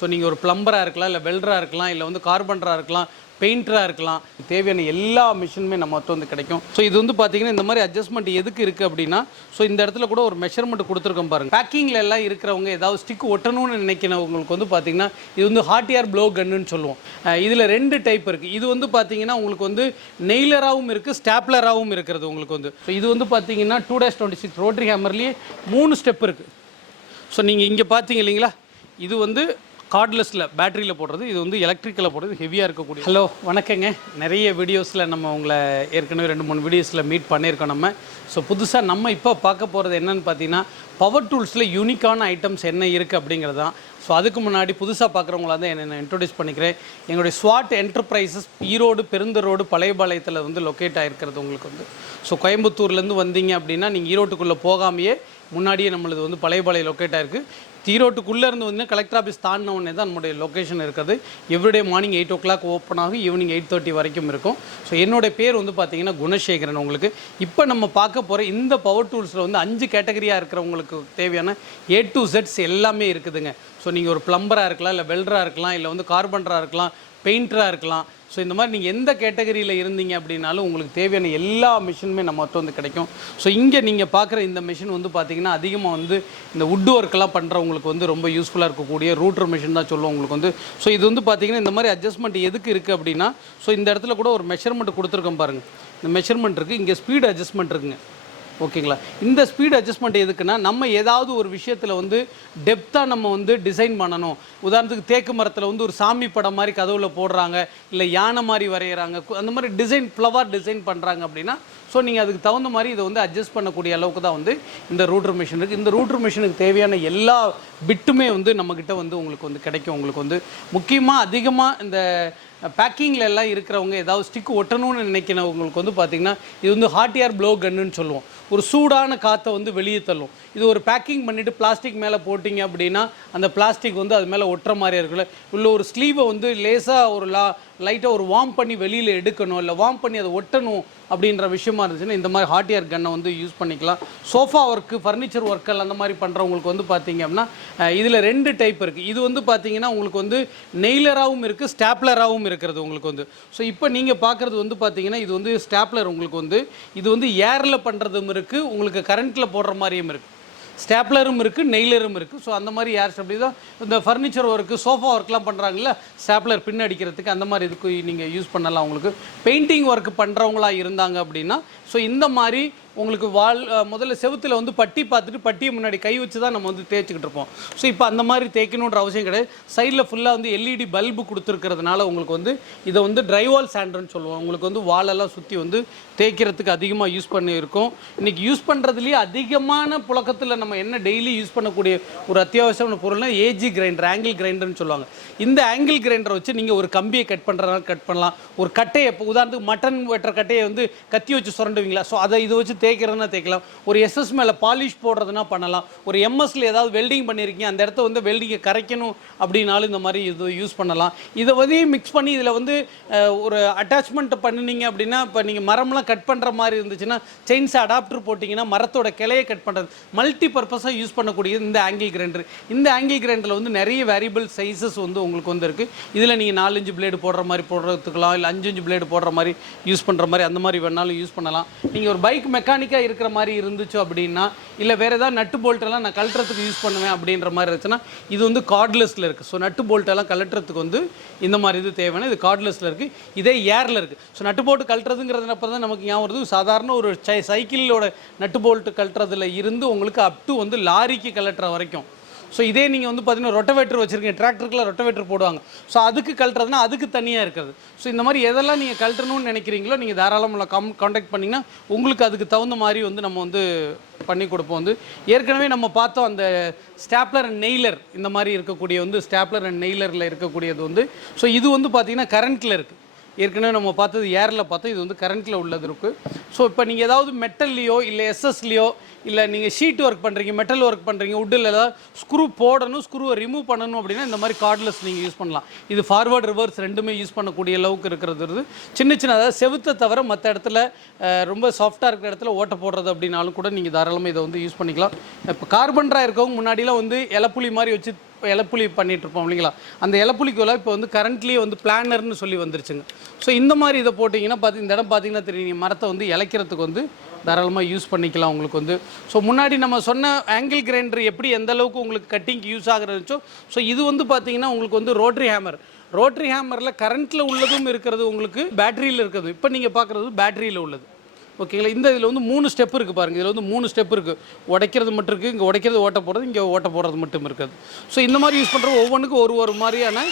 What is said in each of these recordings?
So நீங்கள் ஒரு ப்ளம்பராக இருக்கலாம், இல்லை வெல்டராக இருக்கலாம், இல்லை வந்து கார்பெண்டராக இருக்கலாம், பெயிண்டராக இருக்கலாம், தேவையான எல்லா மிஷினுமே நம்ம வந்து கிடைக்கும். ஸோ இது வந்து பார்த்தீங்கன்னா இந்த மாதிரி அட்ஜஸ்ட்மெண்ட் எதுக்கு இருக்குது அப்படின்னா, ஸோ இந்த இடத்துல கூட ஒரு மெஷர்மெண்ட் கொடுத்துருக்கோம் பாருங்கள். பேக்கிங்கில் எல்லாம் இருக்கிறவங்க ஏதாவது ஸ்டிக் ஒட்டணும்னு நினைக்கிறவங்களுக்கு வந்து பார்த்தீங்கன்னா இது வந்து ஹாட் ஏர் ப்ளோ கன்னுன்னு சொல்லுவோம். இதில் 2 டைப் இருக்குது. இது வந்து பார்த்தீங்கன்னா உங்களுக்கு வந்து நெய்லராகவும் இருக்குது, ஸ்டாப்லராகவும் இருக்கிறது உங்களுக்கு வந்து. ஸோ இது வந்து பார்த்தீங்கன்னா 2-26 ரோட்டரி ஹேமர்லேயே 3 ஸ்டெப் இருக்குது. ஸோ நீங்கள் இங்கே பார்த்தீங்க இல்லைங்களா, இது வந்து கார்ட்லெஸில் பேட்டரியில் போடுறது, இது வந்து எலக்ட்ரிக்கலில் போடுறது, ஹெவியாக இருக்கக்கூடிய. ஹலோ வணக்கங்க. நிறைய வீடியோஸில் நம்ம உங்களை ஏற்கனவே 2-3 வீடியோஸில் மீட் பண்ணியிருக்கோம் நம்ம. ஸோ புதுசாக நம்ம இப்போ பார்க்க போகிறது என்னென்னு பார்த்தீங்கன்னா, பவர் டூல்ஸில் யூனிக்கான ஐட்டம்ஸ் என்ன இருக்குது அப்படிங்கிறது தான். ஸோ அதுக்கு முன்னாடி புதுசாக பார்க்குறவங்களா தான் என்ன இன்ட்ரொடியூஸ் பண்ணிக்கிறேன். எங்களுடைய ஸ்வாட் என்டர்பிரைசஸ் ஈரோடு பெருந்தரோடு பழையபாளையத்தில் வந்து லொக்கேட் ஆகிருக்கிறது உங்களுக்கு வந்து. ஸோ கோயம்புத்தூர்லேருந்து வந்தீங்க அப்படின்னா நீங்கள் ஈரோட்டுக்குள்ளே போகாமையே முன்னாடியே நம்மளது வந்து பழையபாளையம் லொக்கேட் ஆகிருக்கு. ஈரோட்டுக்குள்ளே இருந்து வந்து கலெக்டர் ஆஃபீஸ் தாண்டின உடனே தான் நம்மளுடைய லொக்கேஷன் இருக்குது. எவ்ரிடே மார்னிங் 8 o'clock ஓப்பன் ஆகும், ஈவினிங் 8:30 வரைக்கும் இருக்கும். ஸோ என்னோடய பேர் வந்து பார்த்தீங்கன்னா குணசேகரன். உங்களுக்கு இப்போ நம்ம பார்க்க போகிற இந்த பவர் டூல்ஸில் வந்து 5 கேட்டகரியாக இருக்கிறவங்களுக்கு தேவையான A to Z எல்லாமே இருக்குதுங்க. ஸோ நீங்கள் ஒரு ப்ளம்பராக இருக்கலாம், இல்லை வெல்டராக இருக்கலாம், இல்லை வந்து கார்பெண்டராக இருக்கலாம், பெயிண்டராக இருக்கலாம். ஸோ இந்த மாதிரி நீங்கள் எந்த கேட்டகரியில் இருந்தீங்க அப்படின்னாலும் உங்களுக்கு தேவையான எல்லா மிஷினுமே நம்ம வந்து கிடைக்கும். ஸோ இங்கே நீங்கள் பார்க்குற இந்த மிஷின் வந்து பார்த்திங்கன்னா அதிகமாக வந்து இந்த வுட் ஒர்க்கெல்லாம் பண்ணுறவங்களுக்கு வந்து ரொம்ப யூஸ்ஃபுல்லாக இருக்கக்கூடிய ரூட்டர் மிஷின் தான் சொல்லுவோம் உங்களுக்கு வந்து. ஸோ இது வந்து பார்த்திங்கன்னா இந்த மாதிரி அட்ஜஸ்ட்மெண்ட் எதுக்கு இருக்குது அப்படின்னா, ஸோ இந்த இடத்துல கூட ஒரு மெஷர்மெண்ட் கொடுத்துருக்கோம் பாருங்கள். இந்த மெஷர்மெண்ட் இருக்குது, இங்கே ஸ்பீடு அட்ஜஸ்ட்மெண்ட் இருக்குங்க. ஓகேங்களா. இந்த ஸ்பீடு அட்ஜஸ்ட்மெண்ட் எதுக்குன்னா, நம்ம ஏதாவது ஒரு விஷயத்தில் வந்து டெப்த்தாக நம்ம வந்து டிசைன் பண்ணணும். உதாரணத்துக்கு தேக்கு மரத்தில் வந்து ஒரு சாமி படம் மாதிரி கதவுல போடுறாங்க, இல்லை யானை மாதிரி வரைகிறாங்க, அந்த மாதிரி டிசைன் ஃப்ளவர் டிசைன் பண்ணுறாங்க அப்படின்னா, ஸோ நீங்கள் அதுக்கு தகுந்த மாதிரி இதை வந்து அட்ஜஸ்ட் பண்ணக்கூடிய அளவுக்கு தான் வந்து இந்த ரூட்டர் மிஷின் இருக்குது. இந்த ரூட்டர் மிஷினுக்கு தேவையான எல்லா பிட்டுமே வந்து நம்மக்கிட்ட வந்து உங்களுக்கு வந்து கிடைக்கும். உங்களுக்கு வந்து முக்கியமாக அதிகமாக இந்த பேக்கிங்கில் எல்லாம் இருக்கிறவங்க ஏதாவது ஸ்டிக் ஒட்டணும்னு நினைக்கிறவங்களுக்கு வந்து பார்த்திங்கன்னா இது வந்து ஹாட் ஏர் ப்ளோ கன்னுன்னு சொல்லுவோம். ஒரு சூடான காற்றை வந்து வெளியே தள்ளும். இது ஒரு பேக்கிங் பண்ணிவிட்டு பிளாஸ்டிக் மேலே போட்டிங்க அப்படின்னா அந்த பிளாஸ்டிக் வந்து அது மேலே ஒட்டுற மாதிரியா இருக்குல்ல, இல்லை ஒரு ஸ்லீவை வந்து லேசாக ஒரு லைட்டாக ஒரு வார்ம் பண்ணி வெளியில் எடுக்கணும், இல்லை வார்ம் பண்ணி அதை ஒட்டணும் அப்படின்ற விஷயமா இருந்துச்சுன்னா இந்த மாதிரி ஹாட் ஏர் கன்னை வந்து யூஸ் பண்ணிக்கலாம். சோஃபா ஒர்க்கு, ஃபர்னிச்சர் ஒர்க்கல் அந்த மாதிரி பண்ணுறவங்களுக்கு வந்து பார்த்திங்க அப்படின்னா இதில் 2 டைப் இருக்குது. இது வந்து பார்த்திங்கன்னா உங்களுக்கு வந்து நெய்லராகவும் இருக்குது, ஸ்டாப்லராகவும் இருக்கிறது உங்களுக்கு வந்து. ஸோ இப்போ நீங்கள் பார்க்குறது வந்து பார்த்திங்கன்னா இது வந்து ஸ்டாப்லர் உங்களுக்கு வந்து. இது வந்து ஏரில் பண்ணுறதும் இருக்குது, உங்களுக்கு கரண்ட்டில் போடுற மாதிரியும் இருக்குது. ஸ்டாப்லரும் இருக்குது, நெய்லரும் இருக்குது. ஸோ அந்த மாதிரி ஏர் ஸ்டாப்லர் தான் இந்த ஃபர்னிச்சர் ஒர்க்கு, சோஃபா ஒர்க்லாம் பண்ணுறாங்கல்ல, ஸ்டாப்லர் பின் அடிக்கிறதுக்கு அந்த மாதிரி இதுக்கு நீங்கள் யூஸ் பண்ணலாம். உங்களுக்கு பெயிண்டிங் ஒர்க் பண்ணுறவங்களா இருந்தாங்க அப்படின்னா ஸோ இந்த மாதிரி உங்களுக்கு முதல்ல செவுத்தில் வந்து பட்டி பார்த்துட்டு பட்டியை முன்னாடி கை வச்சு தான் நம்ம வந்து தேய்ச்சிக்கிட்டு இருப்போம். ஸோ இப்போ அந்த மாதிரி தேய்க்கணுன்ற அவசியம் கிடையாது. சைடில் ஃபுல்லாக வந்து LED பல்பு கொடுத்துருக்கிறதுனால உங்களுக்கு வந்து இதை வந்து ட்ரைவால் சாண்டர்னு சொல்லுவோம். உங்களுக்கு வந்து வாலெல்லாம் சுற்றி வந்து தேய்க்கிறதுக்கு அதிகமாக யூஸ் பண்ணியிருக்கோம். இன்றைக்கி யூஸ் பண்ணுறதுலேயே அதிகமான புழக்கத்தில் நம்ம என்ன டெய்லி யூஸ் பண்ணக்கூடிய ஒரு அத்தியாவசியமான பொருள்னா AG கிரைண்டர், ஆங்கிள் கிரைண்டர்னு சொல்லுவாங்க. இந்த ஆங்கிள் கிரைண்டரை வச்சு நீங்கள் ஒரு கம்பியை கட் பண்ணுறதுனால கட் பண்ணலாம். ஒரு கட்டையை இப்போ உதாரணத்துக்கு மட்டன் வெட்டுற கட்டையை வந்து கத்தி வச்சு சுரண்டுவீங்களா, ஸோ அதை இதை வச்சு தேய்க்கிறதுனா தேய்க்கலாம். ஒரு SS மேலே பாலிஷ் போடுறதுனா பண்ணலாம். ஒரு MSல ஏதாவது வெல்டிங் பண்ணியிருக்கீங்க, அந்த இடத்த வந்து வெல்டிங்கை கரைக்கணும் அப்படின்னாலும் இந்த மாதிரி இது யூஸ் பண்ணலாம். இதை வந்து மிக்ஸ் பண்ணி இதில் வந்து ஒரு அட்டாச்மெண்ட் பண்ணினீங்க அப்படின்னா, இப்போ நீங்கள் மரம்லாம் கட் பண்ணுற மாதிரி இருந்துச்சுன்னா செயின்ஸ் அடாப்டர் போட்டிங்கன்னா மரத்தோட கிளையை கட் பண்ணுறது மல்டி பர்பஸாக யூஸ் பண்ணக்கூடியது இந்த ஆங்கிள் கிரைண்டர். இந்த ஆங்கிள் கிரைண்டரில் வந்து நிறைய வேரியபிள் சைஸஸ் வந்து உங்களுக்கு வந்து இருக்குது. இதில் நீங்கள் 4-5 பிளேடு போடுற மாதிரி போடுறதுக்கலாம், இல்லை 5-5 பிளேடு போடுற மாதிரி யூஸ் பண்ணுற மாதிரி அந்த மாதிரி வேணாலும் யூஸ் பண்ணலாம். நீங்கள் ஒரு பைக் மெக்கானிக்காக இருக்கிற மாதிரி இருந்துச்சு அப்படின்னா, இல்லை வேறு ஏதாவது நட்டு போல்ட்டெல்லாம் நான் கழட்டுறதுக்கு யூஸ் பண்ணுவேன் அப்படின்ற மாதிரி இருந்துச்சுன்னா இது வந்து கார்ட்லெஸில் இருக்குது. ஸோ நட்டு போல்ட்டெல்லாம் கழட்டுறதுக்கு வந்து இந்த மாதிரி இது தேவையான இது கார்ட்லெஸில் இருக்குது. இதே ஏரில் இருக்குது. ஸோ நட்டு போல்ட்டு கழட்டுறதுங்கிறதுனப்போ தான் நமக்கு ஞாபகம் வருது, சாதாரண ஒரு சைக்கிளோட நட்டு போல்ட்டு கழட்டுறதுல இருந்து உங்களுக்கு அப் டு வந்து லாரிக்கு கழட்டுற வரைக்கும். ஸோ இதே நீங்கள் வந்து பார்த்தீங்கன்னா ரொட்டவேட்டர் வச்சுருக்கீங்க, டிராக்டருக்குலாம் ரொட்டவேட்டர் போடுவாங்க. ஸோ அதுக்கு கழட்டுறதுனா அதுக்கு தனியாக இருக்கிறது. ஸோ இந்த மாதிரி எதெல்லாம் நீங்கள் கழட்டணும்னு நினைக்கிறீங்களோ நீங்கள் தாராளமாக கான்டாக்ட் பண்ணிங்கன்னா உங்களுக்கு அதுக்கு தகுந்த மாதிரி வந்து நம்ம வந்து பண்ணி கொடுப்போம். வந்து ஏற்கனவே நம்ம பார்த்தோம் அந்த ஸ்டாப்லர் அண்ட் நெய்லர், இந்த மாதிரி இருக்கக்கூடிய வந்து ஸ்டாப்லர் அண்ட் நெய்லரில் இருக்கக்கூடியது வந்து. ஸோ இது வந்து பார்த்திங்கன்னா கரண்ட்டில் இருக்குது. ஏற்கனவே நம்ம பார்த்தது ஏரில் பார்த்தோம், இது வந்து கரண்ட்டில் உள்ளது இருக்குது. ஸோ இப்போ நீங்கள் ஏதாவது மெட்டல்லையோ இல்லை SSலையோ இல்லை நீங்கள் ஷீட் ஒர்க் பண்ணுறீங்க, மெட்டல் ஒர்க் பண்ணுறீங்க, வுட்டில் ஏதாவது ஸ்க்ரூ போடணும், ஸ்க்ரூவை ரிமூவ் பண்ணணும் அப்படின்னா இந்த மாதிரி கார்ட்லெஸ் நீங்கள் யூஸ் பண்ணலாம். இது ஃபார்வர்ட் ரிவர்ஸ் ரெண்டுமே யூஸ் பண்ணக்கூடிய அளவுக்கு இருக்கிறது. சின்ன சின்ன அதாவது செவுத்தை தவிர மற்ற இடத்துல ரொம்ப சாஃப்டாக இருக்கிற இடத்துல ஓட்ட போடுறது அப்படின்னாலும் கூட நீங்கள் தாராளமாக இதை வந்து யூஸ் பண்ணிக்கலாம். இப்போ கார்பன்டராக இருக்கவங்க முன்னாடிலாம் வந்து இலப்புளி மாதிரி வச்சு இலப்புளி பண்ணிகிட்டு இருப்போம் இல்லைங்களா, அந்த இலப்புளிக்குள்ள இப்போ வந்து கரண்ட்லேயே வந்து பிளானர்னு சொல்லி வந்துருச்சுங்க. ஸோ இந்த மாதிரி இதை போட்டிங்கன்னா இந்த இடம் பார்த்தீங்கன்னா தெரியும், மரத்தை வந்து இலைக்கிறதுக்கு வந்து தாராளமாக யூஸ் பண்ணிக்கலாம் உங்களுக்கு வந்து. ஸோ முன்னாடி நம்ம சொன்ன ஆங்கிள் கிரைண்டர் எப்படி எந்த அளவுக்கு உங்களுக்கு கட்டிங்க்கு யூஸ் ஆகிறச்சோ, ஸோ இது வந்து பார்த்தீங்கன்னா உங்களுக்கு வந்து ரோட்ரி ஹேமரில் கரண்ட்டில் உள்ளதும் இருக்கிறது, உங்களுக்கு பேட்டரியில் இருக்கிறது. இப்போ நீங்கள் பார்க்குறது பேட்டரியில் உள்ளது. ஓகேங்களா. இந்த இதில் வந்து 3 ஸ்டெப் இருக்குது பாருங்கள். இதில் வந்து 3 ஸ்டெப் இருக்குது. உடைக்கிறது மட்டும் இருக்குது, இங்கே உடைக்கிறது ஓட்ட போடுறது, இங்கே ஓட்ட போடுறது மட்டும் இருக்குது. ஸோ இந்த மாதிரி யூஸ் பண்ணுற ஒவ்வொன்றுக்கும் ஒரு மாதிரியான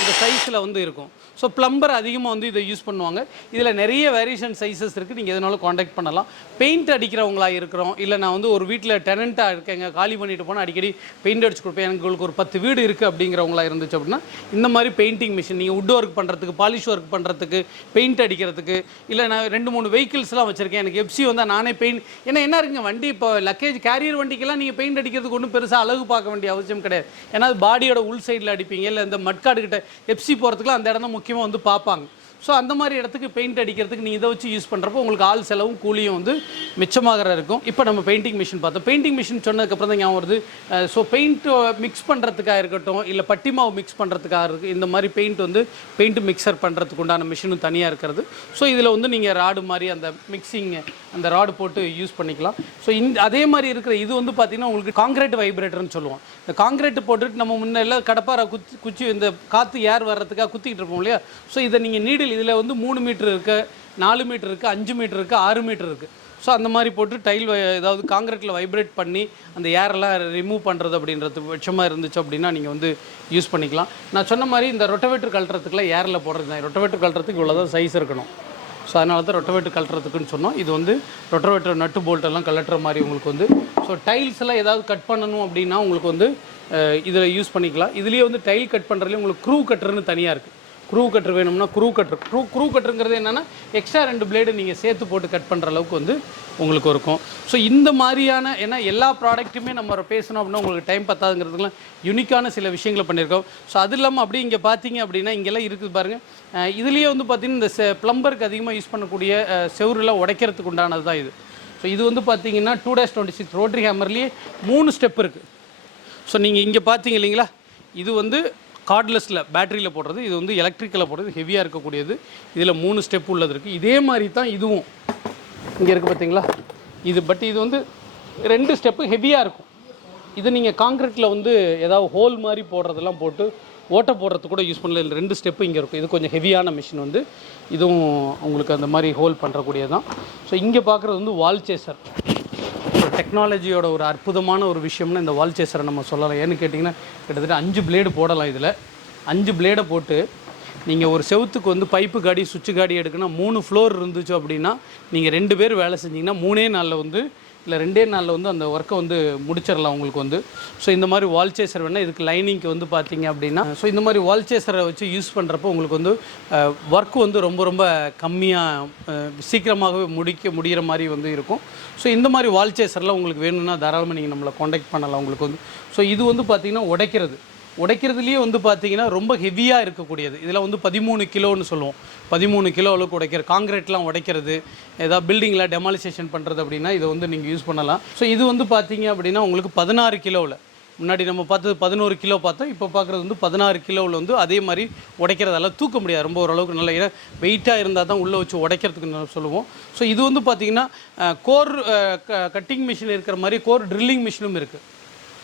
இந்த சைஸில் வந்து இருக்கும். ஸோ ப்ளம்பர் அதிகமாக வந்து இதை யூஸ் பண்ணுவாங்க. இதில் நிறைய வேரியேஷன் சைஸஸ் இருக்குது, நீங்கள் எதனாலும் காண்டாக்ட் பண்ணலாம். பெயிண்ட் அடிக்கிறவங்களாக இருக்கிறோம், இல்லை நான் வந்து ஒரு வீட்டில் டெனண்ட்டாக இருக்கேங்க, காலி பண்ணிட்டு போனால் அடிக்கடி பெயிண்ட் அடிச்சு கொடுப்பேன், எனக்கு ஒரு 10 வீடு இருக்குது அப்படிங்கிறவங்களா இருந்துச்சு அப்படின்னா இந்த மாதிரி பெயிண்டிங் மிஷின் நீங்கள் வுட் ஒர்க் பண்ணுறதுக்கு, பாலிஷ் ஒர்க் பண்ணுறதுக்கு, பெயிண்ட் அடிக்கிறதுக்கு, இல்லை நான் 2-3 வெஹிக்கிள்ஸ்லாம் வச்சுருக்கேன், எனக்கு எஃப்சி வந்தால் நானே பெயிண்ட். ஏன்னா என்ன இருக்குங்க, வண்டி இப்போ லக்கேஜ் கேரியர் வண்டிக்கெல்லாம் நீங்கள் பெயிண்ட் அடிக்கிறதுக்கு ஒன்றும் பெருசாக அழகு பார்க்க வேண்டிய அவசியம் கிடையாது. ஏன்னா பாடியோட உள் சைடில் அடிப்பீங்க, இல்லை இந்த மட்காடு கிட்ட எஃப்சி போகிறதுக்குலாம் அந்த இடம் தான் முக்கியமாக வந்து பார்ப்பாங்க. ஸோ அந்த மாதிரி இடத்துக்கு பெயிண்ட் அடிக்கிறதுக்கு நீங்கள் இதை வச்சு யூஸ் பண்ணுறப்போ உங்களுக்கு ஆள் செலவும் கூலியும் வந்து மிச்சமாக இருக்கும். இப்போ நம்ம பெயிண்டிங் மிஷின் பார்த்தோம். பெயிண்டிங் மிஷின் சொன்னதுக்கப்புறம் தான் ஞாபகம் வருது. ஸோ பெயிண்ட் மிக்ஸ் பண்ணுறதுக்காக இருக்கட்டும், இல்லை பட்டி மாவு மிக்ஸ் பண்ணுறதுக்காக இருக்குது, இந்த மாதிரி பெயிண்ட் மிக்சர் பண்ணுறதுக்கு உண்டான மிஷினும் தனியாக இருக்கிறது. ஸோ இதில் வந்து நீங்கள் ராடு மாதிரி அந்த மிக்சிங் அந்த ராடு போட்டு யூஸ் பண்ணிக்கலாம். ஸோ அதே மாதிரி இருக்கிற இது வந்து பார்த்திங்கன்னா உங்களுக்கு காங்கிரீட் வைப்ரேட்டர்னு சொல்லுவோம். இந்த காங்கிரீட் போட்டுட்டு நம்ம முன்னெல்லாம் கடப்பாரை குச்சி இந்த காற்று ஏர் வர்றதுக்காக குத்திக்கிட்டு இருப்போம் இல்லையா. ஸோ இதை நீங்கள் நீடில் இதில் வந்து 3 மீட்டர் இருக்குது, 4 மீட்டர் இருக்குது, 5 மீட்டர் இருக்குது, 6 மீட்டர் இருக்குது. ஸோ அந்த மாதிரி போட்டு டைல் ஏதாவது காங்கிரீட்டில் வைப்ரேட் பண்ணி அந்த ஏரெல்லாம் ரிமூவ் பண்ணுறது அப்படின்றது பட்சமாக இருந்துச்சு அப்படின்னா நீங்கள் வந்து யூஸ் பண்ணிக்கலாம். நான் சொன்ன மாதிரி இந்த ரொட்டவேட்டர் கழட்டுறதுக்குலாம் ஏரில் போடுறது தான். ரொட்டவேட்டர் கழட்டுறதுக்கு இவ்வளோ தான் சைஸ் இருக்கணும். ஸோ அதனால தான் ரொட்டவேட்டர் கழட்டுறதுக்குன்னு சொன்னோம். இது வந்து ரொட்டவேட்டர் நட்டு போல்ட்டெல்லாம் கழட்டுற மாதிரி உங்களுக்கு வந்து. ஸோ டைல்ஸ் எல்லாம் ஏதாவது கட் பண்ணணும் அப்படின்னா உங்களுக்கு வந்து இதில் யூஸ் பண்ணிக்கலாம். இதுலேயே வந்து டைல் கட் பண்ணுறதுலேயே உங்களுக்கு க்ரூ கட்டர்னு தனியாக இருக்குது. க்ரூ கட்டர் வேணும்னா க்ரூ கட்டருங்கிறது என்னென்னா எக்ஸ்ட்ரா 2 பிளேடு நீங்கள் சேர்த்து போட்டு கட் பண்ணுற அளவுக்கு வந்து உங்களுக்கு இருக்கும். ஸோ இந்த மாதிரியான ஏன்னா எல்லா ப்ராடக்ட்டுமே நம்ம பேசணும் அப்படின்னா உங்களுக்கு டைம் பத்தாதுங்கிறதுக்குலாம் யூனிக்கான சில விஷயங்களை பண்ணியிருக்கோம். ஸோ அது இல்லாமல் அப்படி இங்கே பார்த்தீங்க அப்படின்னா இங்கெல்லாம் இருக்குது பாருங்கள். இதுலேயே வந்து பார்த்திங்கன்னா இந்த ப்ளம்பருக்கு அதிகமாக யூஸ் பண்ணக்கூடிய செவுரெலாம் உடைக்கிறதுக்கு உண்டானது தான் இது. ஸோ இது வந்து பார்த்திங்கன்னா 2-26 ரோட்ரி ஹேமர்லேயே 3 ஸ்டெப் இருக்குது. ஸோ நீங்கள் இங்கே பார்த்தீங்க இல்லைங்களா, இது வந்து கார்ட்லெஸில் பேட்டரியில் போடுறது, இது வந்து எலக்ட்ரிக்கலில் போடுறது, ஹெவியாக இருக்கக்கூடியது. இதில் 3 ஸ்டெப் உள்ளது இருக்குது. இதே மாதிரி தான் இதுவும் இங்கே இருக்குது பார்த்தீங்களா இது. பட் இது வந்து 2 ஸ்டெப்பு ஹெவியாக இருக்கும். இது நீங்கள் காங்கிரீட்டில் வந்து ஏதாவது ஹோல் மாதிரி போடுறதெல்லாம் போட்டு ஓட்ட போடுறது கூட யூஸ் பண்ணல. 2 ஸ்டெப்பு இங்கே இருக்கும். இது கொஞ்சம் ஹெவியான மிஷின் வந்து இதுவும் உங்களுக்கு அந்த மாதிரி ஹோல் பண்ணுறக்கூடியது தான். ஸோ இங்கே பார்க்குறது வந்து வால் சேசர். டெக்னாலஜியோட ஒரு அற்புதமான ஒரு விஷயம்னா இந்த வால் சேசரை நம்ம சொல்லலாம். ஏன்னு கேட்டிங்கன்னா கிட்டத்தட்ட 5 பிளேடு போடலாம். இதில் 5 பிளேடை போட்டு நீங்கள் ஒரு செவுத்துக்கு வந்து பைப்பு காடி சுவிட்சு காடி எடுக்கணும். 3 ஃப்ளோர் இருந்துச்சு அப்படின்னா நீங்கள் 2 பேர் வேலை செஞ்சிங்கன்னா 3 நாளில் வந்து இல்லை 2 நாளில் வந்து அந்த ஒர்க்கை வந்து முடிச்சிடலாம் உங்களுக்கு வந்து. ஸோ இந்த மாதிரி வால் சேசர் வேணால் இதுக்கு லைனிங்க்கு வந்து பார்த்தீங்க அப்படின்னா ஸோ இந்த மாதிரி வால் சேசரை வச்சு யூஸ் பண்ணுறப்போ உங்களுக்கு வந்து ஒர்க்கு வந்து ரொம்ப கம்மியாக சீக்கிரமாகவே முடிகிற மாதிரி வந்து இருக்கும். ஸோ இந்த மாதிரி வால் சேசர்லாம் உங்களுக்கு வேணும்னா தாராளமாக நீங்கள் நம்மளை காண்டாக்ட் பண்ணலாம் உங்களுக்கு வந்து. ஸோ இது வந்து பார்த்திங்கன்னா உடைக்கிறதுலேயே வந்து பார்த்திங்கன்னா ரொம்ப ஹெவியாக இருக்கக்கூடியது. இதில் வந்து 13 கிலோன்னு சொல்லுவோம். 13 கிலோ அளவுக்கு உடைக்கிற காங்கிரீட்லாம் உடைக்கிறது, ஏதாவது பில்டிங்கில் டெமாலிசேஷன் பண்ணுறது அப்படின்னா இதை வந்து நீங்கள் யூஸ் பண்ணலாம். ஸோ இது வந்து பார்த்திங்க அப்படின்னா உங்களுக்கு 16 கிலோவில், முன்னாடி நம்ம பார்த்தது 11 கிலோ பார்த்தோம், இப்போ பார்க்குறது வந்து 16 கிலோவில் வந்து அதே மாதிரி உடைக்கிறதெல்லாம் தூக்க முடியாது. ரொம்ப ஓரளவுக்கு நல்லா ஏன்னா வெயிட்டாக இருந்தால் தான் உள்ளே வச்சு உடைக்கிறதுக்கு சொல்லுவோம். ஸோ இது வந்து பார்த்திங்கன்னா கோர் கட்டிங் மிஷின் இருக்கிற மாதிரி கோர் ட்ரில்லிங் மிஷினும் இருக்குது.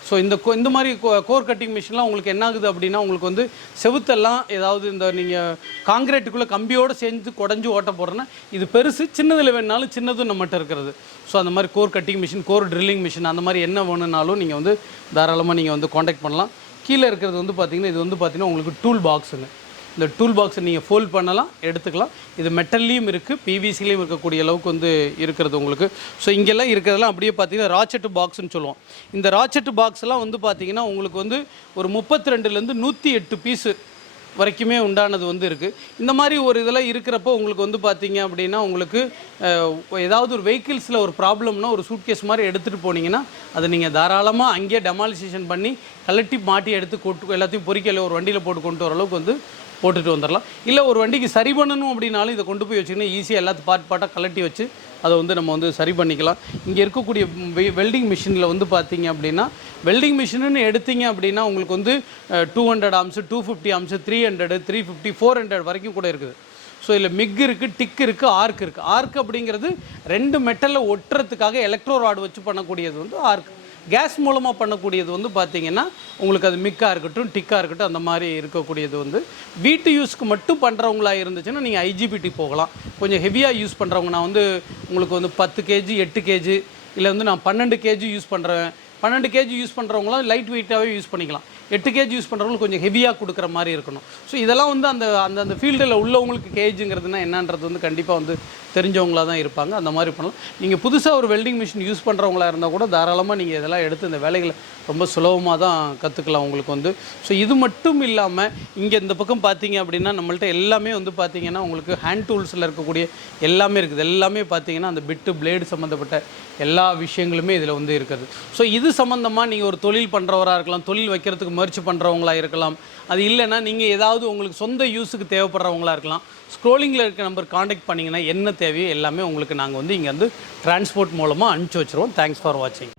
ஸோ இந்த மாதிரி கோர் கட்டிங் மிஷின்லாம் உங்களுக்கு என்ன ஆகுது அப்படின்னா உங்களுக்கு வந்து செவுத்தெல்லாம் ஏதாவது இந்த நீங்கள் காங்கிரீட்டுக்குள்ளே கம்பியோடு செஞ்சு குடஞ்சி ஓட்ட போடுறேன்னா இது பெருசு, சின்னதில் வேணுனாலும் சின்னதும் நம்மகிட்ட இருக்கிறது. ஸோ அந்த மாதிரி core cutting machine, core drilling machine அந்த மாதிரி என்ன வேணுனாலும் நீங்கள் வந்து தாராளமாக நீங்கள் வந்து காண்டாக்ட் பண்ணலாம். கீழே இருக்கிறது வந்து பார்த்திங்கன்னா இது வந்து பார்த்திங்கன்னா உங்களுக்கு டூல் பாக்ஸுங்க. இந்த டூல் பாக்ஸை நீங்கள் ஃபோல்ட் பண்ணலாம், எடுத்துக்கலாம். இது மெட்டல்லையும் இருக்குது, பிவிசிலையும் இருக்கக்கூடிய அளவுக்கு வந்து இருக்கிறது உங்களுக்கு. ஸோ இங்கெல்லாம் இருக்கிறதெல்லாம் அப்படியே பார்த்தீங்கன்னா ராச்செட்டு பாக்ஸ்னு சொல்லுவோம். இந்த ராச்செட்டு பாக்ஸ்லாம் வந்து பார்த்திங்கன்னா உங்களுக்கு வந்து ஒரு 32லேருந்து 108 பீஸு வரைக்குமே உண்டானது வந்து இருக்குது. இந்த மாதிரி ஒரு இதெல்லாம் இருக்கிறப்போ உங்களுக்கு வந்து பார்த்தீங்க அப்படின்னா உங்களுக்கு ஏதாவது ஒரு வெஹிக்கிள்ஸில் ஒரு ப்ராப்ளம்னா ஒரு சூட்கேஸ் மாதிரி எடுத்துகிட்டு போனீங்கன்னா அதை நீங்கள் தாராளமாக அங்கேயே டெமாலிசேஷன் பண்ணி கலட்டி மாட்டி எடுத்து கொட்டு எல்லாத்தையும் பொறிக்கல ஒரு வண்டியில் போட்டு கொண்டு வர அளவுக்கு வந்து போட்டுட்டு வந்துடலாம். இல்லை ஒரு வண்டிக்கு சரி பண்ணணும் அப்படின்னாலும் இதை கொண்டு போய் வச்சுக்கினா ஈஸியாக எல்லாத்தையும் பார்ட்டாக கலட்டி வச்சு அதை வந்து நம்ம வந்து சரி பண்ணிக்கலாம். இங்கே இருக்கக்கூடிய வெல்டிங் மிஷினில் வந்து பார்த்தீங்க அப்படின்னா வெல்டிங் மிஷினுன்னு எடுத்தீங்க அப்படின்னா உங்களுக்கு வந்து 200 ஆம்ஸ் 250 ஆம்ஸ் 300 350 400 வரைக்கும் கூட இருக்குது. ஸோ இதில் மிக் இருக்குது, டிக் இருக்குது, ஆர்க் இருக்குது. ஆர்க் அப்படிங்கிறது 2 மெட்டலில் ஒட்டுறதுக்காக எலக்ட்ரோ ராட் வச்சு பண்ணக்கூடியது வந்து ஆர்க். கேஸ் மூலமாக பண்ணக்கூடியது வந்து பார்த்திங்கன்னா உங்களுக்கு அது மிக்காக இருக்கட்டும் டிக்காக இருக்கட்டும் அந்த மாதிரி இருக்கக்கூடியது வந்து வீட்டு யூஸ்க்கு மட்டும் பண்ணுறவங்களா இருந்துச்சுன்னா நீங்கள் ஐஜிபிடி போகலாம். கொஞ்சம் ஹெவியாக யூஸ் பண்ணுறவங்க நான் வந்து உங்களுக்கு வந்து 10 கேஜி 8 கேஜி இல்லை வந்து நான் 12 கேஜி யூஸ் பண்ணுறேன் 12 கேஜி யூஸ் பண்ணுறவங்களாம் லைட் வெயிட்டாகவே யூஸ் பண்ணிக்கலாம். 8 கேஜி யூஸ் பண்ணுறவங்களுக்கு கொஞ்சம் ஹெவியாக கொடுக்குற மாதிரி இருக்கணும். ஸோ இதெல்லாம் வந்து அந்த அந்த அந்த ஃபீல்டில் உள்ளவங்களுக்கு கேஜுங்கிறதுனா என்னன்றது வந்து கண்டிப்பாக வந்து தெரிஞ்சவங்களாக தான் இருப்பாங்க. அந்த மாதிரி பண்ணலாம். நீங்கள் புதுசாக ஒரு வெல்டிங் மிஷின் யூஸ் பண்ணுறவங்களா இருந்தால் கூட தாராளமாக நீங்கள் இதெல்லாம் எடுத்து இந்த வேலைகளை ரொம்ப சுலபமாக தான் கற்றுக்கலாம் உங்களுக்கு வந்து. ஸோ இது மட்டும் இல்லாமல் இங்கே இந்த பக்கம் பார்த்தீங்க அப்படின்னா நம்மள்ட்ட எல்லாமே வந்து பார்த்தீங்கன்னா உங்களுக்கு ஹேண்ட் டூல்ஸில் இருக்கக்கூடிய எல்லாமே இருக்குது. எல்லாமே பார்த்தீங்கன்னா அந்த பிட்டு பிளேடு சம்மந்தப்பட்ட எல்லா விஷயங்களுமே இதில் வந்து இருக்குது. ஸோ இது சம்மந்தமாக நீங்கள் ஒரு தொழில் பண்ணுறவராக இருக்கலாம், தொழில் வைக்கிறதுக்கு முயற்சி பண்ணுறவங்களா இருக்கலாம். அது இல்லைன்னா நீங்கள் ஏதாவது உங்களுக்கு சொந்த யூஸுக்கு தேவைப்படுறவங்களா இருக்கலாம். ஸ்க்ரோலிங்கில் இருக்க நம்பர் காண்டாக்ட் பண்ணிங்கன்னா என்ன தேவையோ எல்லாமே உங்களுக்கு நாங்கள் வந்து இங்கே வந்து டிரான்ஸ்போர்ட் மூலமாக அனுப்பிச்சி வச்சுருவோம். தேங்க்ஸ் ஃபார் வாட்சிங்.